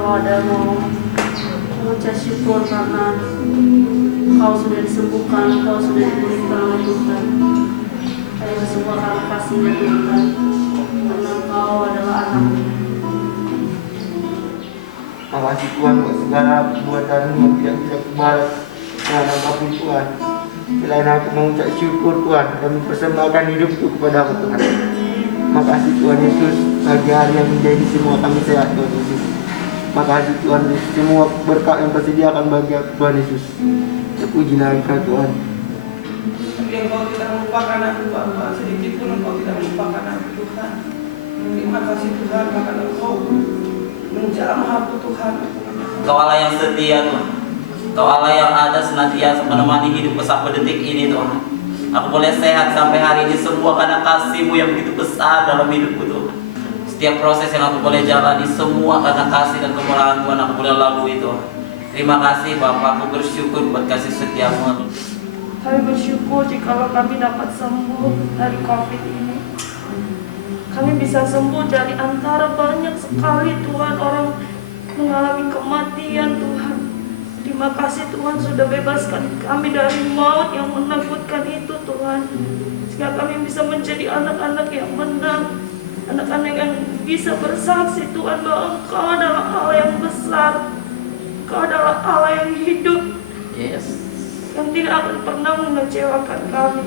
kalau ada mau mengucap syukur karena Kau sudah disembuhkan, Kau sudah dipulihkan oleh Tuhan. Itu semua karena kasih-Nya Tuhan, karena Kau adalah anak-Nya. Makasih Tuhan buat segala perbuatan-Mu yang tidak bisa kubalas terhadap kami Tuhan. Selain aku mengucap syukur Tuhan dan mempersembahkan hidupku kepada-Mu Tuhan. Makasih Tuhan Yesus bagi hari yang menjadi semua kami sehat Tuhan Yesus. Makasih Tuhan Yesus semua berkat yang tersediakan bagi Tuhan Yesus. Terpujilah Engkau Tuhan. Tapi Engkau tidak melupakan aku Bapa, sedikit pun Engkau tidak melupakan aku Tuhan. Terima kasih Tuhan karena Engkau menjamah aku Tuhan. Kau Allah yang setia Tuhan. Kau Allah yang ada senantiasa menemani hidupku sampai detik ini Tuhan. Aku boleh sehat sampai hari ini semua karena kasih-Mu yang begitu besar dalam hidupku Tuhan. Setiap proses yang aku boleh jalani semua karena kasih dan kemurahan Tuhan aku boleh lalui Tuhan. Terima kasih Bapak, aku bersyukur buat kasih setia-Mu. Kami bersyukur jikalau kami dapat sembuh dari COVID ini. Kami bisa sembuh dari antara banyak sekali Tuhan orang mengalami kematian Tuhan. Terima kasih Tuhan sudah bebaskan kami dari maut yang menakutkan itu Tuhan. Sehingga kami bisa menjadi anak-anak yang menang, anak-anak yang bisa bersaksi Tuhan bahwa Engkau adalah Allah yang besar, Engkau adalah Allah yang hidup, Yes. yang tidak akan pernah mengecewakan kami.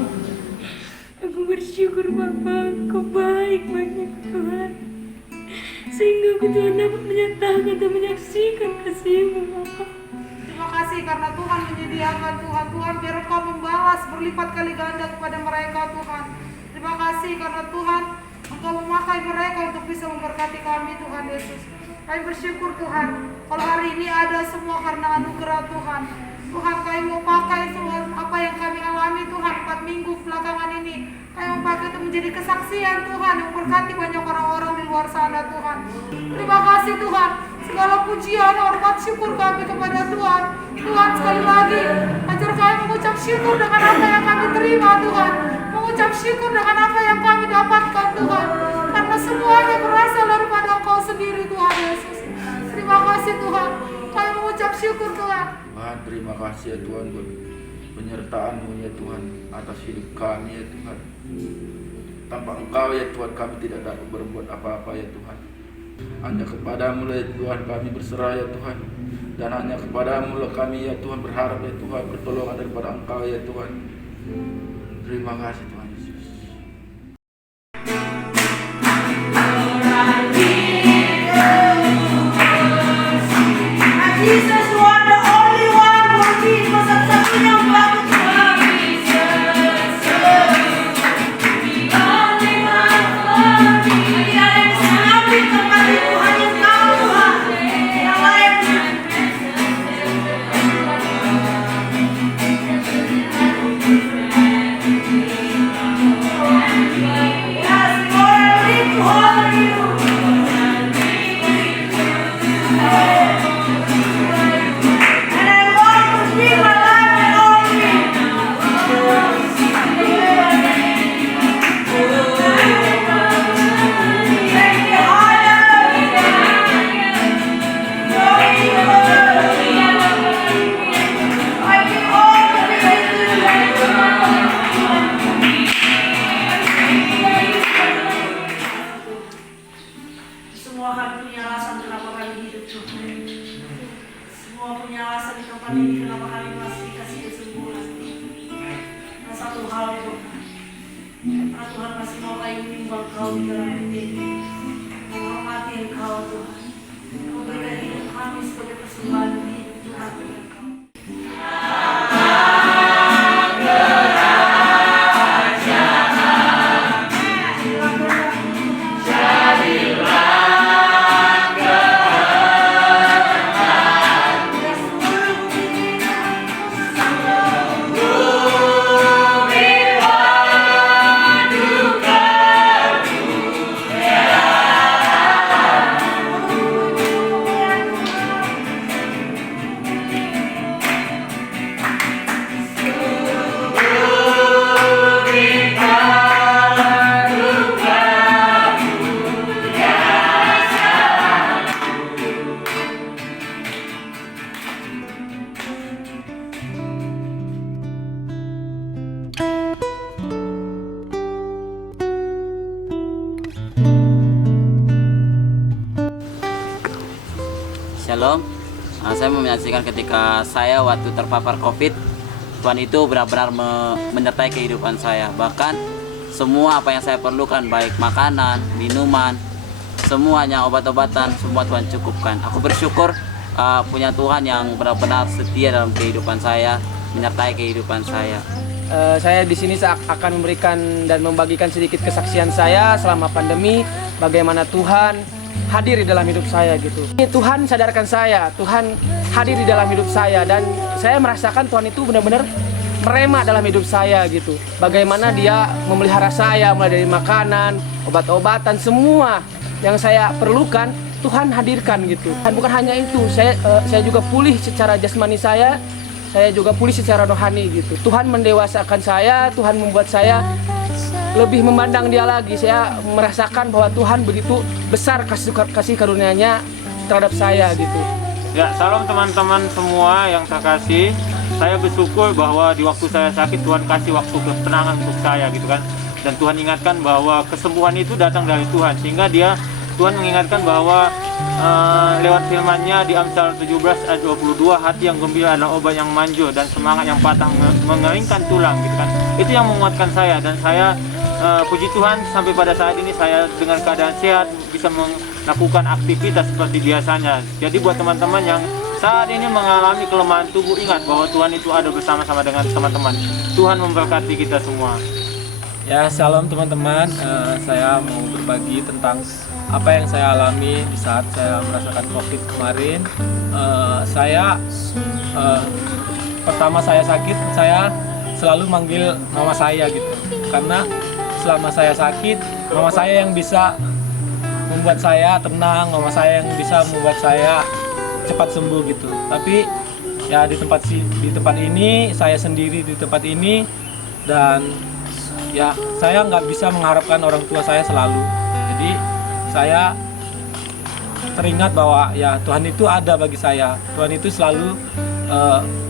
Aku bersyukur Bapa, Engkau baik bagi Tuhan, sehingga aku Tuhan dapat menyatakan dan menyaksikan kasih-Mu Bapa. Terima kasih karena Tuhan menyediakan Tuhan. Tuhan biar Engkau membalas berlipat kali ganda kepada mereka Tuhan. Terima kasih karena Tuhan Engkau memakai mereka untuk bisa memberkati kami Tuhan Yesus. Kami bersyukur Tuhan kalau hari ini ada semua karena anugerah Tuhan. Tuhan kami mau pakai semua apa yang kami alami Tuhan 4 minggu belakangan ini. Kami mau pakai itu menjadi kesaksian Tuhan yang memberkati banyak orang-orang di luar sana Tuhan. Terima kasih Tuhan. Segala pujian, hormat, syukur kami kepada Tuhan. Tuhan sekali lagi ajar kami mengucap syukur dengan apa yang kami terima Tuhan. Mengucap syukur dengan apa yang kami dapatkan Tuhan. Karena semuanya berasal daripada Engkau sendiri Tuhan Yesus. Terima kasih Tuhan. Kami mengucap syukur Tuhan. Tuhan, terima kasih ya Tuhan buat penyertaan-Mu ya Tuhan atas hidup kami ya Tuhan. Tanpa Engkau ya Tuhan kami tidak dapat berbuat apa-apa ya Tuhan. Hanya kepadamu lah ya Tuhan kami berserah ya Tuhan. Dan hanya kepadamu lah kami ya Tuhan berharap ya Tuhan pertolongan daripada Engkau ya Tuhan. Terima kasih Tuhan Yesus. Jesus, you are the only one worthy, satu-satunya yang patut Shalom. Saya mau menyaksikan ketika saya waktu terpapar COVID, Tuhan itu benar-benar menyertai kehidupan saya. Bahkan semua apa yang saya perlukan, baik makanan, minuman, semuanya, obat-obatan, semua Tuhan cukupkan. Aku bersyukur punya Tuhan yang benar-benar setia dalam kehidupan saya, menyertai kehidupan saya. Saya di sini akan memberikan dan membagikan sedikit kesaksian saya selama pandemi, bagaimana Tuhan hadir di dalam hidup saya gitu. Tuhan sadarkan saya, Tuhan hadir di dalam hidup saya, dan saya merasakan Tuhan itu benar-benar merema dalam hidup saya gitu. Bagaimana Dia memelihara saya mulai dari makanan, obat-obatan, semua yang saya perlukan Tuhan hadirkan gitu. Dan bukan hanya itu, saya juga pulih secara jasmani saya juga pulih secara rohani gitu. Tuhan mendewasakan saya, Tuhan membuat saya lebih memandang Dia lagi. Saya merasakan bahwa Tuhan begitu besar kasih karunia-Nya terhadap saya gitu. Ya, salam teman-teman semua yang saya kasih. Saya bersyukur bahwa di waktu saya sakit Tuhan kasih waktu ketenangan untuk saya gitu kan. Dan Tuhan ingatkan bahwa kesembuhan itu datang dari Tuhan, sehingga Tuhan mengingatkan bahwa lewat firman-Nya di Amsal 17 ayat 22, hati yang gembira adalah obat yang manjur dan semangat yang patah mengeringkan tulang gitu kan. Itu yang menguatkan saya, dan saya puji Tuhan sampai pada saat ini saya dengan keadaan sehat bisa melakukan aktivitas seperti biasanya. Jadi buat teman-teman yang saat ini mengalami kelemahan tubuh, ingat bahwa Tuhan itu ada bersama-sama dengan teman-teman. Tuhan memberkati kita semua. Ya, shalom teman-teman. Saya mau berbagi tentang apa yang saya alami di saat saya merasakan COVID kemarin. Pertama saya sakit, saya selalu manggil mama saya gitu. Karena selama saya sakit, mama saya yang bisa membuat saya tenang, mama saya yang bisa membuat saya cepat sembuh gitu. Tapi ya di tempat ini, saya sendiri di tempat ini, dan ya saya nggak bisa mengharapkan orang tua saya selalu. Jadi saya teringat bahwa ya Tuhan itu ada bagi saya. Tuhan itu selalu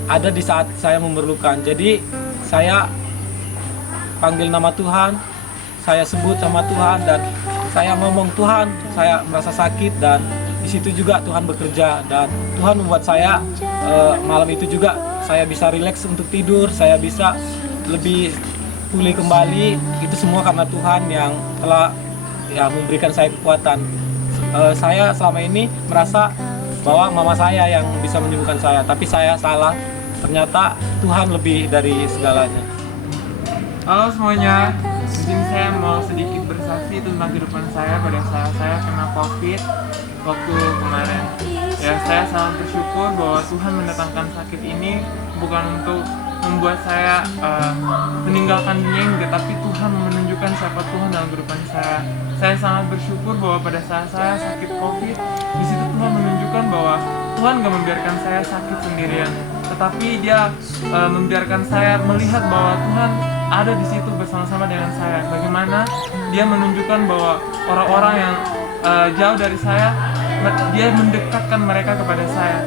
ada di saat saya memerlukan. Jadi saya panggil nama Tuhan, saya sebut sama Tuhan, dan saya ngomong, Tuhan, saya merasa sakit, dan di situ juga Tuhan bekerja, dan Tuhan membuat saya malam itu juga saya bisa rileks untuk tidur, saya bisa lebih pulih kembali. Itu semua karena Tuhan yang telah memberikan saya kekuatan. Saya selama ini merasa bahwa mama saya yang bisa menyembuhkan saya, tapi saya salah. Ternyata Tuhan lebih dari segalanya. Halo semuanya, mungkin saya mau sedikit bersaksi tentang kehidupan saya pada saat saya kena COVID waktu kemarin. Ya, saya sangat bersyukur bahwa Tuhan mendatangkan sakit ini bukan untuk membuat saya meninggalkan dunia ini, tapi Tuhan menunjukkan siapa Tuhan dalam kehidupan saya. Saya sangat bersyukur bahwa pada saat saya sakit COVID, di situ Tuhan menunjukkan bahwa Tuhan gak membiarkan saya sakit sendirian, tetapi Dia membiarkan saya melihat bahwa Tuhan ada di situ bersama-sama dengan saya. Bagaimana Dia menunjukkan bahwa orang-orang yang jauh dari saya, Dia mendekatkan mereka kepada saya.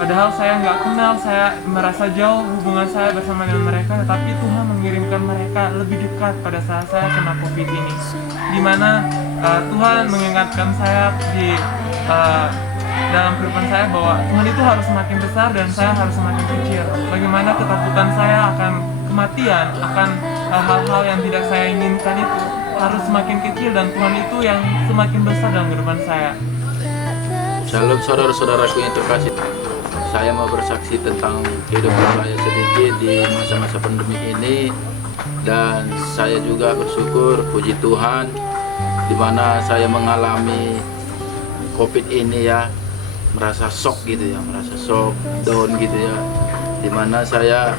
Padahal saya nggak kenal, saya merasa jauh hubungan saya bersama dengan mereka, tetapi Tuhan mengirimkan mereka lebih dekat pada saat saya kena COVID ini. Dimana Tuhan mengingatkan saya dalam kehidupan saya bahwa Tuhan itu harus semakin besar dan saya harus semakin kecil. Bagaimana ketakutan saya akan kematian, akan hal-hal yang tidak saya inginkan itu harus semakin kecil, dan Tuhan itu yang semakin besar dalam kehidupan saya. Shalom saudara-saudaraku yang terkasih. Saya mau bersaksi tentang kehidupan saya sedikit di masa-masa pandemi ini, dan saya juga bersyukur, puji Tuhan, di mana saya mengalami COVID ini ya, merasa shock gitu ya, merasa shock, down gitu ya, di mana saya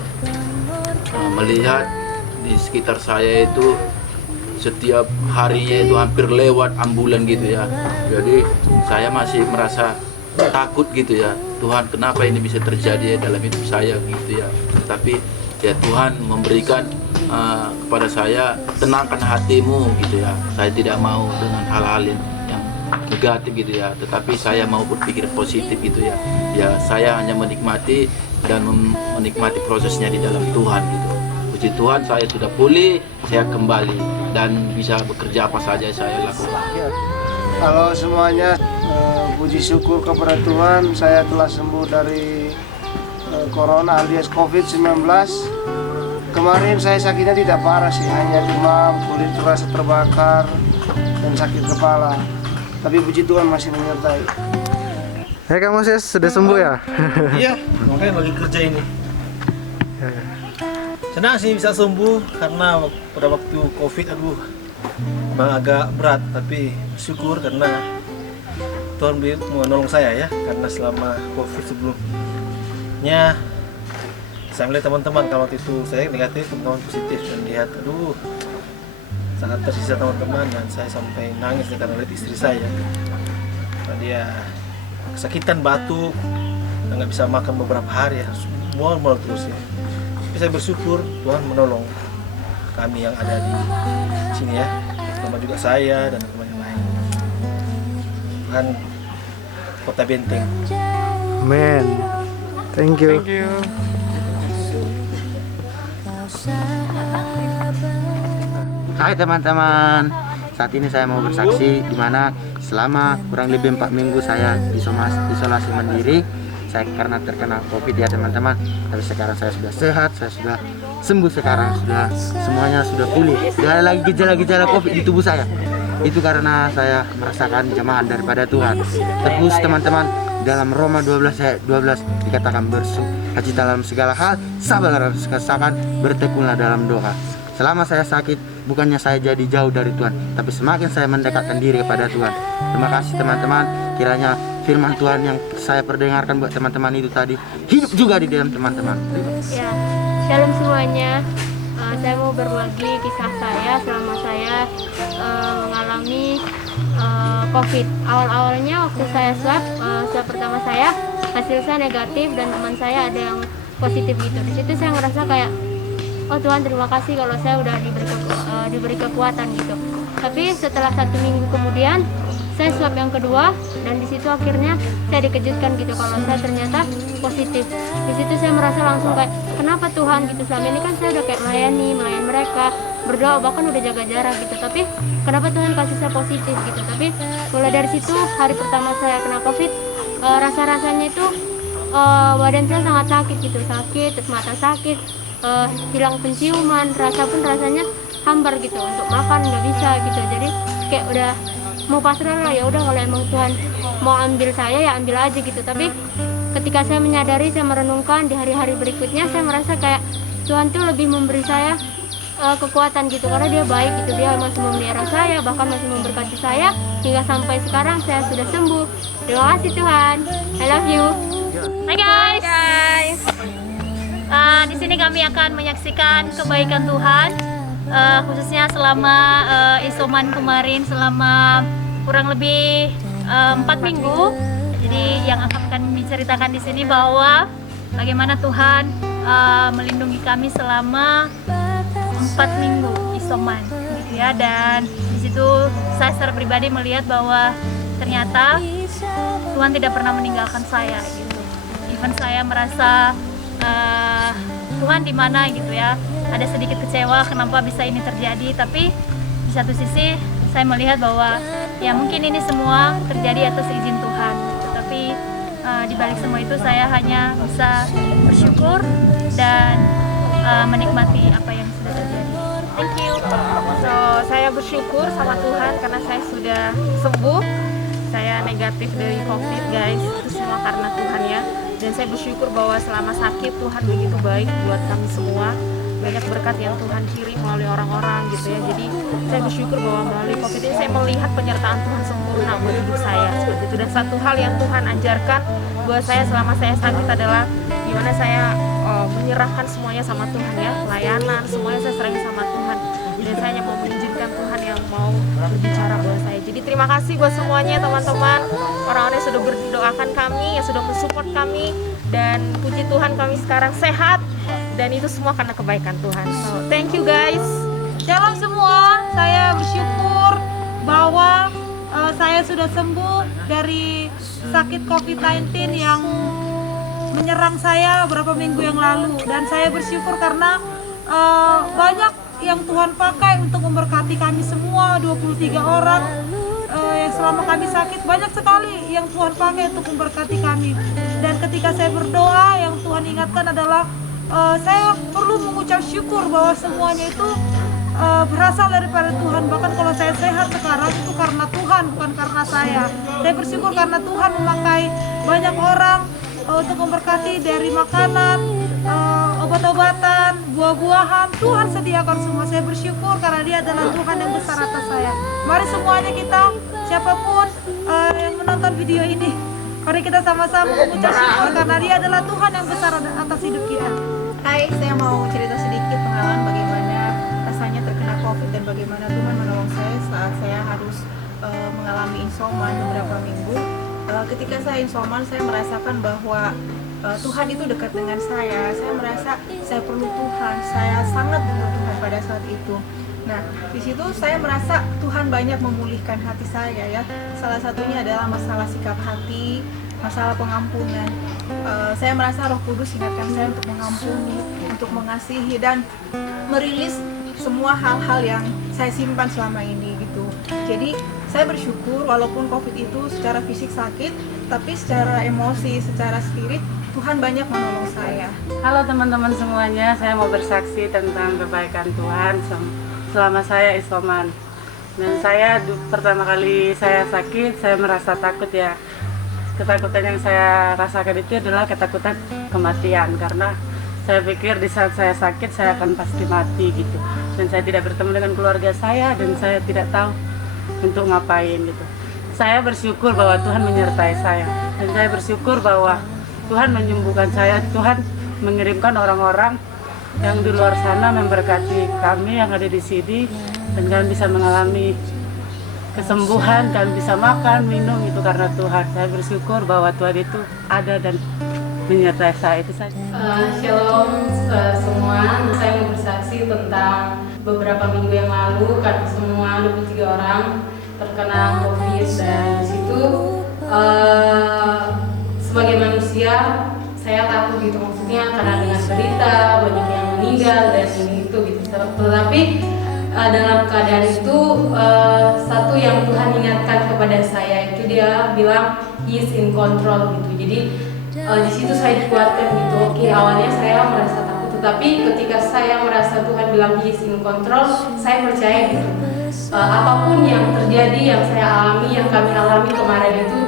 melihat di sekitar saya itu setiap harinya itu hampir lewat ambulan gitu ya. Jadi saya masih merasa takut gitu ya, Tuhan kenapa ini bisa terjadi dalam hidup saya gitu ya. Tetapi ya Tuhan memberikan kepada saya, tenangkan hatimu gitu ya. Saya tidak mau dengan hal-hal yang negatif gitu ya, tetapi saya mau berpikir positif gitu ya. Ya saya hanya menikmati dan menikmati prosesnya di dalam Tuhan gitu. Puji Tuhan, saya sudah pulih, saya kembali dan bisa bekerja apa saja saya lakukan. Halo semuanya, puji syukur kepada Tuhan, saya telah sembuh dari corona alias COVID-19. Kemarin saya sakitnya tidak parah sih, hanya demam, kulit terasa terbakar, dan sakit kepala. Tapi puji Tuhan masih menyertai. Hei Kang Moses, sudah sembuh ya? Iya, makanya lagi kerja ini. Senang sih bisa sembuh karena pada waktu COVID, memang agak berat, tapi syukur karena Tuhan mau nolong saya ya, karena selama COVID sebelumnya saya melihat teman-teman, kalau waktu itu saya negatif, teman-teman positif, dan lihat sangat tersisa teman-teman, dan saya sampai nangis karena lihat istri saya. Dia kesakitan, batuk, dan nggak bisa makan beberapa hari ya, mual terus ya. Tapi saya bersyukur Tuhan menolong kami yang ada di sini ya, terutama juga saya dan teman yang lain. Tuhan Kota Benteng. Amen. Thank you. Thank you. Hai teman-teman, saat ini saya mau bersaksi di mana selama kurang lebih 4 minggu saya isolasi mandiri. Saya karena terkena COVID ya teman-teman. Tapi sekarang saya sudah sehat, saya sudah sembuh sekarang, semuanya sudah pulih. Tidak ada lagi gejala-gejala COVID di tubuh saya. Itu karena saya merasakan jemaat daripada Tuhan. Terus teman-teman, dalam Roma 12 dikatakan bersukacita dalam segala hal, sabar dalam kesabaran, bertekunlah dalam doa. Selama saya sakit, bukannya saya jadi jauh dari Tuhan, tapi semakin saya mendekatkan diri kepada Tuhan. Terima kasih teman-teman, kiranya firman Tuhan yang saya perdengarkan buat teman-teman itu tadi hidup juga di dalam teman-teman. Ya, shalom semuanya. Saya mau berbagi kisah saya selama saya mengalami COVID. Awal-awalnya waktu saya swab pertama saya, hasil saya negatif dan teman saya ada yang positif gitu. Di situ saya ngerasa kayak, oh Tuhan terima kasih kalau saya udah diberi kekuatan gitu. Tapi setelah 1 minggu kemudian saya swab yang kedua, dan di situ akhirnya saya dikejutkan gitu kalau saya ternyata positif. Di situ saya merasa langsung kayak, kenapa Tuhan gitu, selama ini kan saya udah kayak melayan mereka, berdoa, bahkan udah jaga jarak gitu, tapi kenapa Tuhan kasih saya positif gitu. Tapi mulai dari situ, hari pertama saya kena COVID, rasa-rasanya itu badan saya sangat sakit gitu, terus mata sakit, hilang penciuman, rasanya hambar gitu, untuk makan nggak bisa gitu. Jadi kayak udah mau pasrah lah, ya udah kalau emang Tuhan mau ambil saya ya ambil aja gitu. Tapi ketika saya menyadari, saya merenungkan di hari-hari berikutnya, saya merasa kayak Tuhan tuh lebih memberi saya kekuatan gitu, karena dia baik gitu, dia masih memelihara saya, bahkan masih memberkati saya hingga sampai sekarang saya sudah sembuh. Terima kasih Tuhan, I love you. Hai guys. Di sini kami akan menyaksikan kebaikan Tuhan, khususnya selama isoman kemarin, selama kurang lebih 4 minggu. Jadi yang akan diceritakan di sini bahwa bagaimana Tuhan melindungi kami selama 4 minggu isoman, gitu ya. Dan di situ saya secara pribadi melihat bahwa ternyata Tuhan tidak pernah meninggalkan saya, gitu. Even saya merasa Tuhan di mana gitu ya, ada sedikit kecewa kenapa bisa ini terjadi, tapi di satu sisi saya melihat bahwa ya mungkin ini semua terjadi atas izin Tuhan gitu. Tapi di balik semua itu saya hanya bisa bersyukur dan menikmati apa yang sudah terjadi. Thank you. So, saya bersyukur sama Tuhan karena saya sudah sembuh. Saya negatif dari COVID guys, itu semua karena Tuhan ya. Dan saya bersyukur bahwa selama sakit Tuhan begitu baik buat kami semua. Banyak berkat yang Tuhan kirim melalui orang-orang gitu ya. Jadi saya bersyukur bahwa melalui COVID ini saya melihat penyertaan Tuhan sempurna buat hidup saya seperti itu. Dan satu hal yang Tuhan ajarkan buat saya selama saya sakit adalah gimana saya menyerahkan semuanya sama Tuhan ya. Pelayanan semuanya saya serahin sama Tuhan. Dan saya hanya mau mengizinkan Tuhan yang mau berbicara buat saya. Jadi terima kasih buat semuanya teman-teman, orang-orang yang sudah berdoakan kami, yang sudah mensupport kami, dan puji Tuhan kami sekarang sehat, dan itu semua karena kebaikan Tuhan. So, thank you guys. Shalom semua, saya bersyukur bahwa saya sudah sembuh dari sakit COVID-19 yang menyerang saya beberapa minggu yang lalu, dan saya bersyukur karena banyak yang Tuhan pakai untuk memberkati kami semua, 23 orang yang selama kami sakit banyak sekali yang Tuhan pakai untuk memberkati kami. Dan ketika saya berdoa, yang Tuhan ingatkan adalah saya perlu mengucap syukur bahwa semuanya itu berasal daripada Tuhan. Bahkan kalau saya sehat sekarang itu karena Tuhan, bukan karena saya. Saya bersyukur karena Tuhan memakai banyak orang untuk memberkati dari makanan, obat-obatan, buah-buahan. Tuhan sediakan semua. Saya bersyukur karena Dia adalah Tuhan yang besar atas saya. Mari semuanya kita, siapapun yang menonton video ini, mari kita sama-sama mengucap syukur karena Dia adalah Tuhan yang besar atas hidup kita. Hai, saya mau cerita sedikit pengalaman bagaimana rasanya terkena COVID dan bagaimana Tuhan menolong saya saat saya harus mengalami insoman beberapa minggu. Ketika saya insoman, saya merasakan bahwa Tuhan itu dekat dengan saya. Saya merasa saya perlu Tuhan, saya sangat butuh Tuhan pada saat itu. Nah, di situ saya merasa Tuhan banyak memulihkan hati saya ya. Salah satunya adalah masalah sikap hati, masalah pengampunan. Saya merasa Roh Kudus ingatkan saya untuk mengampuni, untuk mengasihi dan merilis semua hal-hal yang saya simpan selama ini gitu. Jadi saya bersyukur walaupun COVID itu secara fisik sakit, tapi secara emosi, secara spirit Tuhan banyak menolong saya. Halo teman-teman semuanya, saya mau bersaksi tentang kebaikan Tuhan selama saya isoman. Dan saya pertama kali saya sakit, saya merasa takut ya. Ketakutan yang saya rasakan itu adalah ketakutan kematian, karena saya pikir di saat saya sakit saya akan pasti mati gitu. Dan saya tidak bertemu dengan keluarga saya dan saya tidak tahu untuk ngapain gitu. Saya bersyukur bahwa Tuhan menyertai saya, dan saya bersyukur bahwa Tuhan menyembuhkan saya. Tuhan mengirimkan orang-orang yang di luar sana memberkati kami yang ada di sini, dan kami bisa mengalami kesembuhan, kami bisa makan, minum, itu karena Tuhan. Saya bersyukur bahwa Tuhan itu ada dan menyertai saya. Itu saja. Shalom semua, saya mau bersaksi tentang beberapa minggu yang lalu kami semua 23 orang terkena COVID, dan di situ sebagai manusia saya takut gitu, maksudnya karena dengan berita banyak yang meninggal dan ini itu gitu. Tetapi dalam keadaan itu satu yang Tuhan ingatkan kepada saya itu Dia bilang He is in control gitu. Jadi di situ saya dikuatkan gitu. Oke, awalnya saya merasa takut, tetapi ketika saya merasa Tuhan bilang He is in control, saya percaya gitu. Apapun yang terjadi, yang saya alami, yang kami alami kemarin itu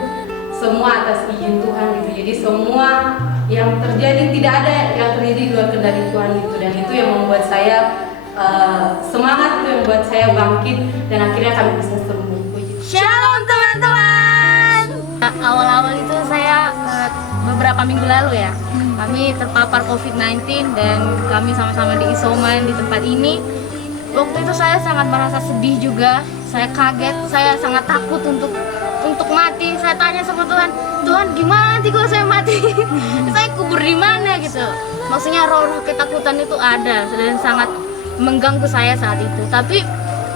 semua atas izin Tuhan gitu. Jadi semua yang terjadi tidak ada yang terjadi di luar kendali Tuhan gitu. Dan itu yang membuat saya semangat, itu yang membuat saya bangkit, dan akhirnya kami bisa sembuh. Shalom teman-teman. Awal-awal itu saya beberapa minggu lalu ya, kami terpapar COVID-19 dan kami sama-sama di isoman di tempat ini. Waktu itu saya sangat merasa sedih juga, saya kaget, saya sangat takut untuk mati. Saya tanya sama Tuhan, Tuhan gimana nanti kalau saya mati? Saya kubur di mana gitu. Maksudnya roh-roh ketakutan itu ada dan sangat mengganggu saya saat itu. Tapi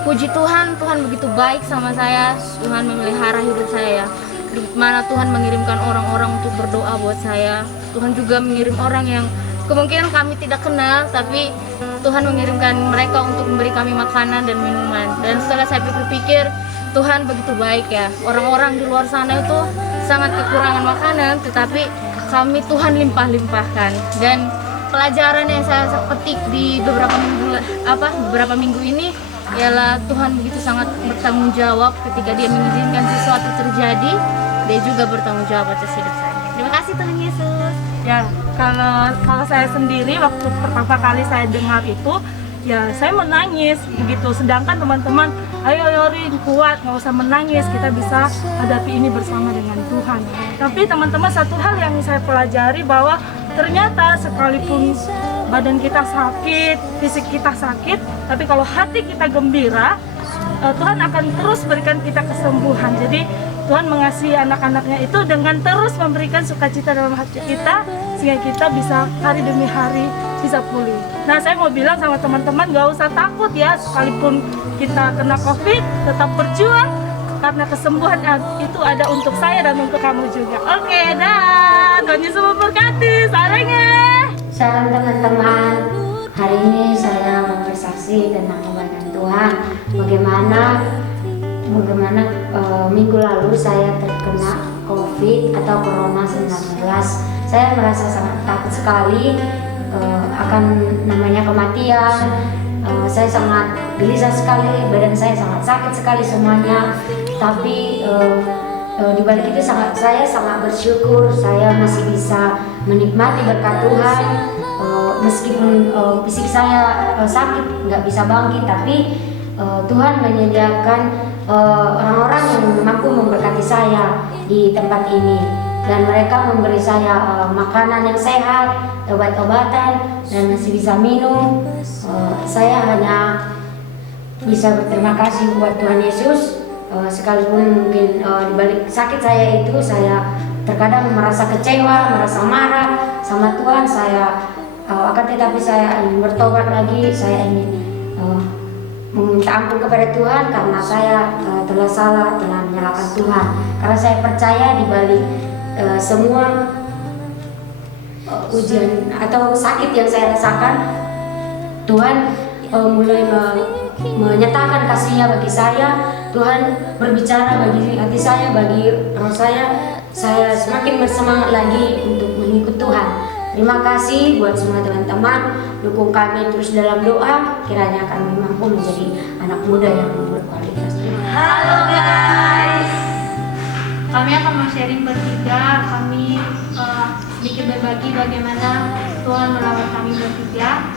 puji Tuhan, Tuhan begitu baik sama saya. Tuhan memelihara hidup saya. Di mana Tuhan mengirimkan orang-orang untuk berdoa buat saya. Tuhan juga mengirim orang yang kemungkinan kami tidak kenal, tapi Tuhan mengirimkan mereka untuk memberi kami makanan dan minuman. Dan setelah saya pikir-pikir, Tuhan begitu baik ya. Orang-orang di luar sana itu sangat kekurangan makanan, tetapi kami Tuhan limpah-limpahkan. Dan pelajaran yang saya petik di beberapa minggu ini ialah Tuhan begitu sangat bertanggung jawab ketika Dia mengizinkan sesuatu terjadi. Dia juga bertanggung jawab atas hidup saya. Terima kasih Tuhan Yesus. Ya, kalau saya sendiri waktu pertama kali saya dengar itu, ya saya menangis begitu. Sedangkan teman-teman, ayo Yorin kuat, nggak usah menangis, kita bisa hadapi ini bersama dengan Tuhan. Tapi teman-teman, satu hal yang saya pelajari bahwa ternyata sekalipun badan kita sakit, fisik kita sakit, tapi kalau hati kita gembira, Tuhan akan terus berikan kita kesembuhan. Jadi Tuhan mengasihi anak-anaknya itu dengan terus memberikan sukacita dalam hati kita, sehingga kita bisa hari demi hari bisa pulih. Nah, saya mau bilang sama teman-teman, gak usah takut ya, sekalipun kita kena COVID, tetap berjuang, karena kesembuhan itu ada untuk saya dan untuk kamu juga. Oke, dah, Tuhan Yesus memberkati, sarangnya. Salam teman-teman, hari ini saya mau bersaksi tentang kebaikan Tuhan. Bagaimana bagaimana minggu lalu saya terkena COVID atau Corona-19. Saya merasa sangat takut sekali akan namanya kematian. Saya sangat gelisah sekali, badan saya sangat sakit sekali semuanya. Tapi di balik itu saya sangat bersyukur saya masih bisa menikmati berkat Tuhan. Meskipun fisik saya sakit, nggak bisa bangkit, tapi Tuhan menyediakan orang-orang yang mampu memberkati saya di tempat ini, dan mereka memberi saya makanan yang sehat, obat-obatan, dan masih bisa minum. Saya hanya bisa berterima kasih buat Tuhan Yesus. Sekalipun mungkin di balik sakit saya itu, saya terkadang merasa kecewa, merasa marah sama Tuhan. Saya akan tetapi saya ingin bertobat lagi. Saya ingin meminta ampun kepada Tuhan karena saya telah salah, telah menyalahkan Tuhan. Karena saya percaya di balik semua ujian atau sakit yang saya rasakan, Tuhan mulai menyatakan kasih-Nya bagi saya. Tuhan berbicara bagi hati saya, bagi roh saya. Saya semakin bersemangat lagi untuk mengikut Tuhan. Terima kasih buat semua teman-teman. Dukung kami terus dalam doa. Kiranya kami mampu menjadi anak muda yang berkualitas. Halo guys, kami akan sharing bertiga. Kami sedikit berbagi bagaimana Tuhan merawat kami bertiga.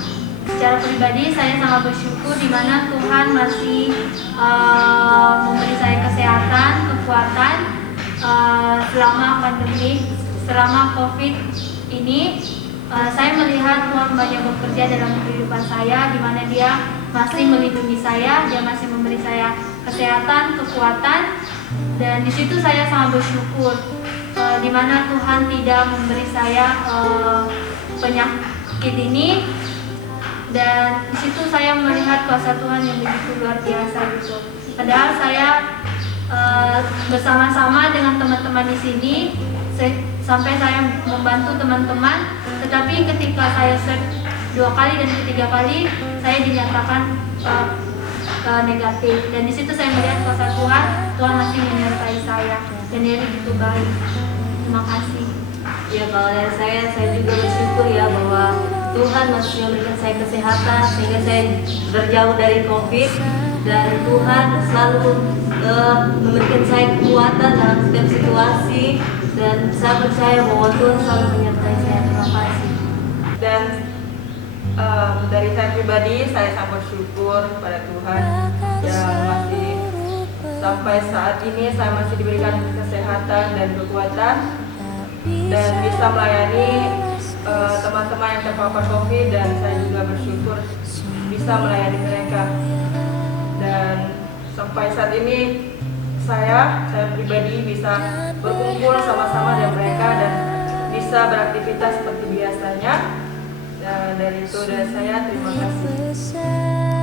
Secara pribadi saya sangat bersyukur di mana Tuhan masih memberi saya kesehatan, kekuatan selama pandemi, selama COVID ini. Saya melihat Tuhan banyak bekerja dalam kehidupan saya, di mana Dia masih melindungi saya, Dia masih memberi saya kesehatan, kekuatan, dan di situ saya sangat bersyukur, di mana Tuhan tidak memberi saya penyakit ini, dan di situ saya melihat kuasa Tuhan yang begitu luar biasa gitu. Padahal saya bersama-sama dengan teman-teman di sini, sampai saya membantu teman-teman, tetapi ketika saya swab 2 kali dan ketiga kali saya dinyatakan negatif, dan di situ saya melihat kuasa Tuhan masih menyertai saya, dan Dia begitu baik. Terima kasih. Ya, kalau dari saya juga bersyukur ya bahwa Tuhan masih memberikan saya kesehatan sehingga saya berjauh dari COVID, dan Tuhan selalu memberikan saya kekuatan dalam setiap situasi, dan saya percaya bahwa Tuhan selalu menyertai saya. Terima kasih. Dan dari saya pribadi, saya sangat bersyukur kepada Tuhan yang masih sampai saat ini saya masih diberikan kesehatan dan kekuatan, dan bisa melayani teman-teman yang terpapar COVID, dan saya juga bersyukur bisa melayani mereka. Dan sampai saat ini saya pribadi bisa berkumpul sama-sama dengan mereka dan bisa beraktivitas seperti biasanya. Dan dari itu dari saya terima kasih.